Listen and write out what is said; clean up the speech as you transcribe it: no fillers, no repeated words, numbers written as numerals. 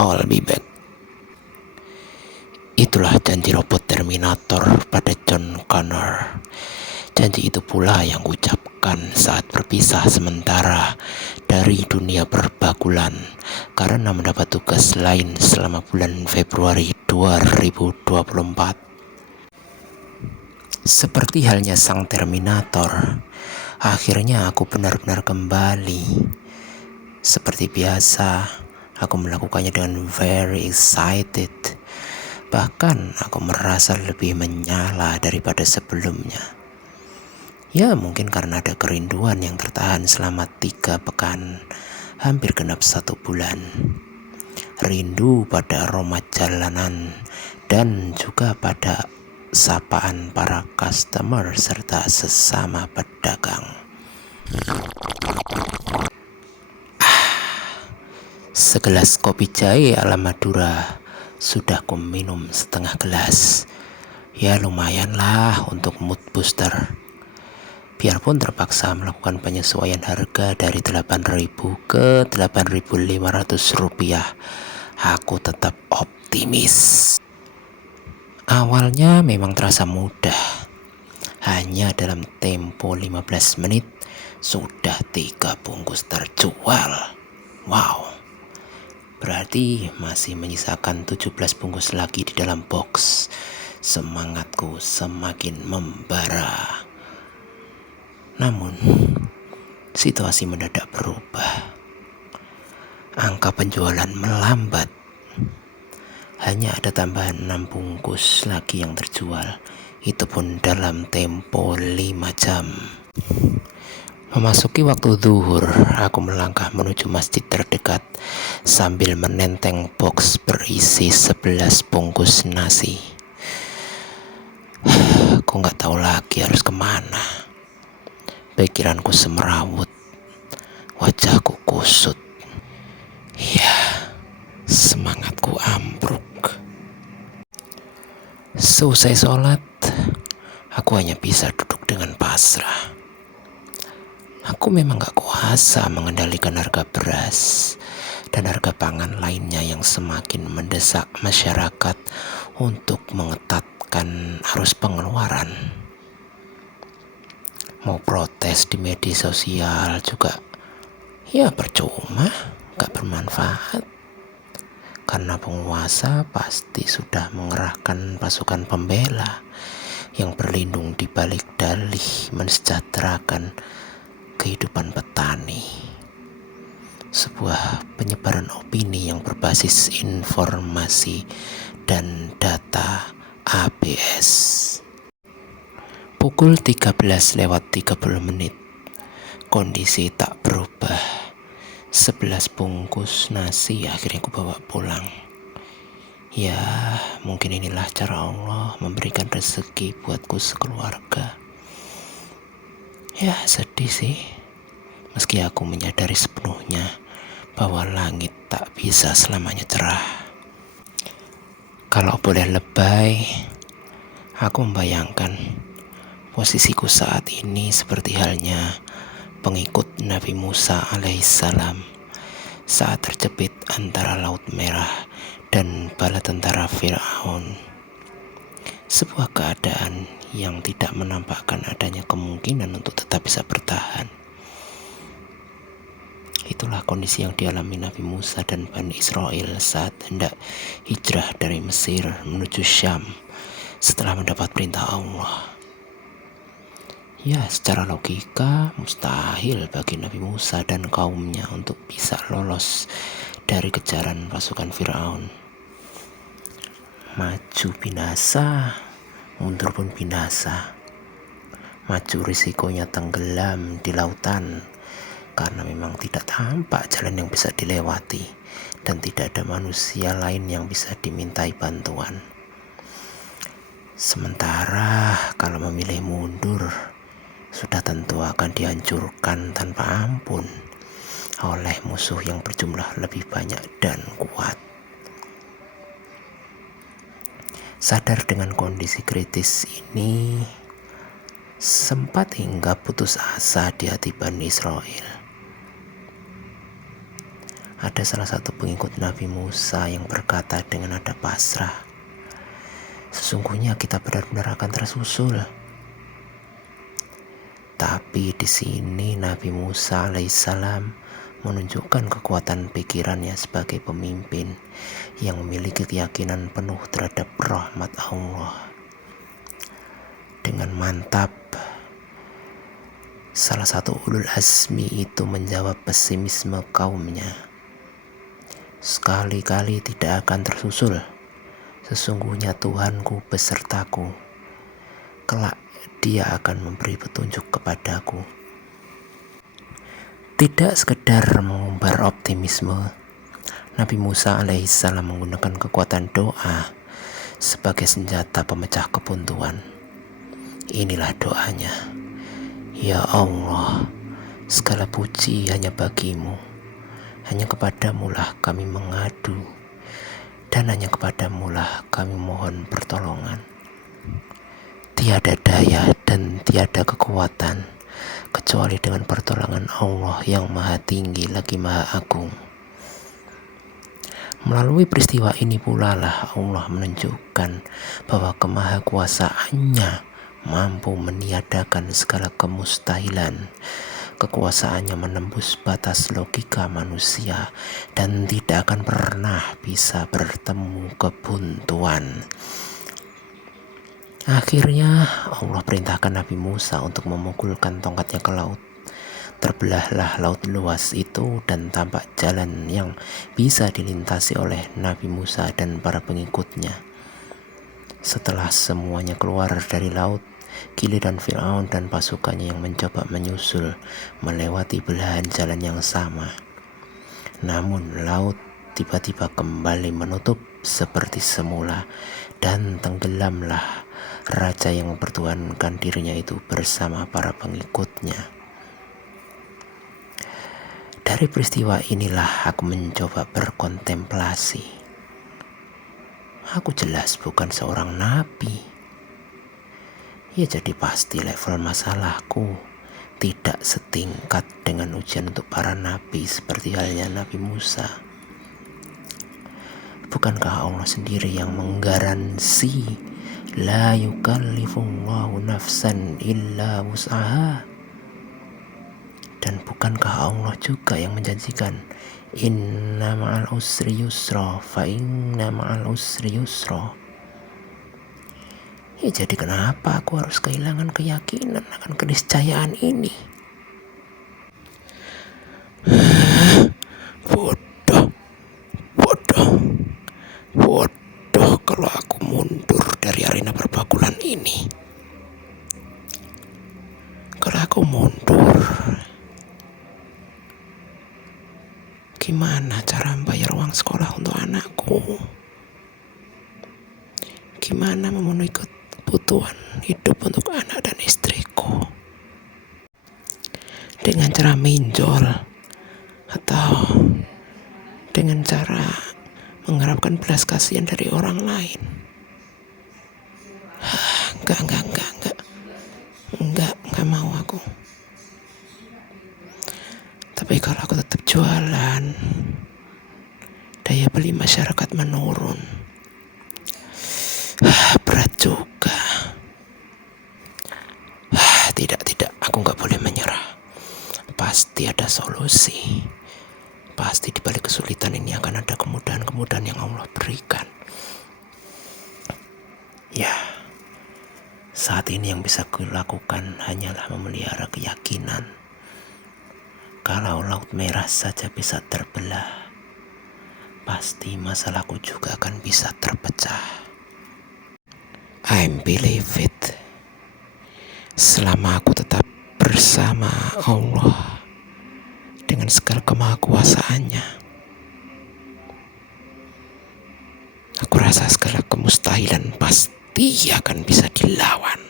I'll be back. Itulah janji robot Terminator pada John Connor. Janji itu pula yang ucapkan saat berpisah sementara dari dunia perbakulan karena mendapat tugas lain selama bulan Februari 2024. Seperti halnya sang Terminator, akhirnya aku benar-benar kembali. Seperti biasa, aku melakukannya dengan very excited. Bahkan aku merasa lebih menyala daripada sebelumnya. Ya mungkin karena ada kerinduan yang tertahan selama 3 pekan, hampir genap 1 bulan. Rindu pada aroma jalanan dan juga pada sapaan para customer serta sesama pedagang. Segelas kopi jahe ala Madura sudah ku minum setengah gelas. Ya lumayan lah untuk mood booster. Biarpun terpaksa melakukan penyesuaian harga dari 8.000 ke 8.500 rupiah, aku tetap optimis. Awalnya memang terasa mudah. Hanya dalam tempo 15 menit sudah 3 bungkus terjual. Wow. Berarti masih menyisakan 17 bungkus lagi di dalam box. Semangatku semakin membara. Namun, situasi mendadak berubah. Angka penjualan melambat. Hanya ada tambahan 6 bungkus lagi yang terjual. Itu pun dalam tempo 5 jam. Memasuki waktu zuhur, aku melangkah menuju masjid terdekat sambil menenteng box berisi 11 bungkus nasi. Aku gak tahu lagi harus kemana. Pikiranku semerawut, wajahku kusut. Ya, semangatku ambruk. Selesai sholat, aku hanya bisa duduk dengan pasrah. Aku memang gak kuasa mengendalikan harga beras dan harga pangan lainnya yang semakin mendesak masyarakat untuk mengetatkan arus pengeluaran. Mau protes di media sosial juga ya percuma, gak bermanfaat. Karena penguasa pasti sudah mengerahkan pasukan pembela yang berlindung di balik dalih mensejahterakan kehidupan petani. Sebuah penyebaran opini yang berbasis informasi dan data ABS. Pukul 13:30, kondisi tak berubah. 11 bungkus nasi akhirnya aku bawa pulang. Ya, mungkin inilah cara Allah memberikan rezeki buatku sekeluarga. Ya sedih sih, meski aku menyadari sepenuhnya bahwa langit tak bisa selamanya cerah. Kalau boleh lebay, aku membayangkan posisiku saat ini seperti halnya pengikut Nabi Musa alaihissalam saat terjepit antara Laut Merah dan bala tentara Firaun. Sebuah keadaan yang tidak menampakkan adanya kemungkinan untuk tetap bisa bertahan. Itulah kondisi yang dialami Nabi Musa dan Bani Israel saat hendak hijrah dari Mesir menuju Syam setelah mendapat perintah Allah. Ya, secara logika mustahil bagi Nabi Musa dan kaumnya untuk bisa lolos dari kejaran pasukan Firaun. Maju binasa, mundur pun binasa. Maju risikonya tenggelam di lautan karena memang tidak tampak jalan yang bisa dilewati dan tidak ada manusia lain yang bisa dimintai bantuan. Sementara kalau memilih mundur, sudah tentu akan dihancurkan tanpa ampun oleh musuh yang berjumlah lebih banyak dan kuat. Sadar dengan kondisi kritis ini, sempat hingga putus asa di hati Bani Israel. Ada salah satu pengikut Nabi Musa yang berkata dengan nada pasrah, "Sesungguhnya kita benar-benar akan tersusul." Tapi di sini Nabi Musa alaihissalam menunjukkan kekuatan pikirannya sebagai pemimpin yang memiliki keyakinan penuh terhadap rahmat Allah. Dengan mantap, salah satu ulul azmi itu menjawab pesimisme kaumnya, "Sekali-kali tidak akan tersusul. Sesungguhnya Tuhanku besertaku. Kelak Dia akan memberi petunjuk kepadaku." Tidak sekedar mengumbar optimisme, Nabi Musa alaihissalam menggunakan kekuatan doa sebagai senjata pemecah kebuntuan. Inilah doanya. "Ya Allah, segala puji hanya bagimu. Hanya kepadamulah kami mengadu, dan hanya kepadamulah kami mohon pertolongan. Tiada daya dan tiada kekuatan kecuali dengan pertolongan Allah yang maha tinggi lagi maha agung." Melalui peristiwa ini pula lah Allah menunjukkan bahwa kemahakuasaannya mampu meniadakan segala kemustahilan. Kekuasaannya menembus batas logika manusia dan tidak akan pernah bisa bertemu kebuntuan. Akhirnya Allah perintahkan Nabi Musa untuk memukulkan tongkatnya ke laut. Terbelahlah laut luas itu dan tampak jalan yang bisa dilintasi oleh Nabi Musa dan para pengikutnya. Setelah semuanya keluar dari laut, giliran Fir'aun dan pasukannya yang mencoba menyusul melewati belahan jalan yang sama. Namun laut tiba-tiba kembali menutup seperti semula dan tenggelamlah raja yang mempertuhankan dirinya itu bersama para pengikutnya. Dari peristiwa inilah aku mencoba berkontemplasi. Aku jelas bukan seorang nabi. Ya jadi pasti level masalahku tidak setingkat dengan ujian untuk para nabi seperti halnya Nabi Musa. Bukankah Allah sendiri yang menggaransi la yukallifullahu nafsan illa wus'aha? Dan bukankah Allah juga yang menjanjikan inna ma'al usri yusra fa inna ma'al usri yusra? Ya jadi kenapa aku harus kehilangan keyakinan akan keniscayaan ini? Bodoh, bodoh, bodoh kalau aku mundur dari arena perbakulan ini. Kalau aku mundur, gimana cara membayar uang sekolah untuk anakku? Gimana memenuhi kebutuhan hidup untuk anak dan istriku? Dengan cara minjol atau dengan cara mengharapkan belas kasihan dari orang lain? Enggak mau aku. Tapi kalau aku tetap jualan, daya beli masyarakat menurun. Berat juga. Tidak, aku gak boleh menyerah. Pasti ada solusi. Pasti di balik kesulitan ini akan ada kemudahan-kemudahan yang Allah berikan. Ya, saat ini yang bisa kulakukan hanyalah memelihara keyakinan. Kalau laut merah saja bisa terbelah, pasti masalahku juga akan bisa terpecah. I believe it. Selama aku tetap bersama Allah dengan segala kemahakuasaannya, aku rasa segala kemustahilan pasti akan bisa dilawan.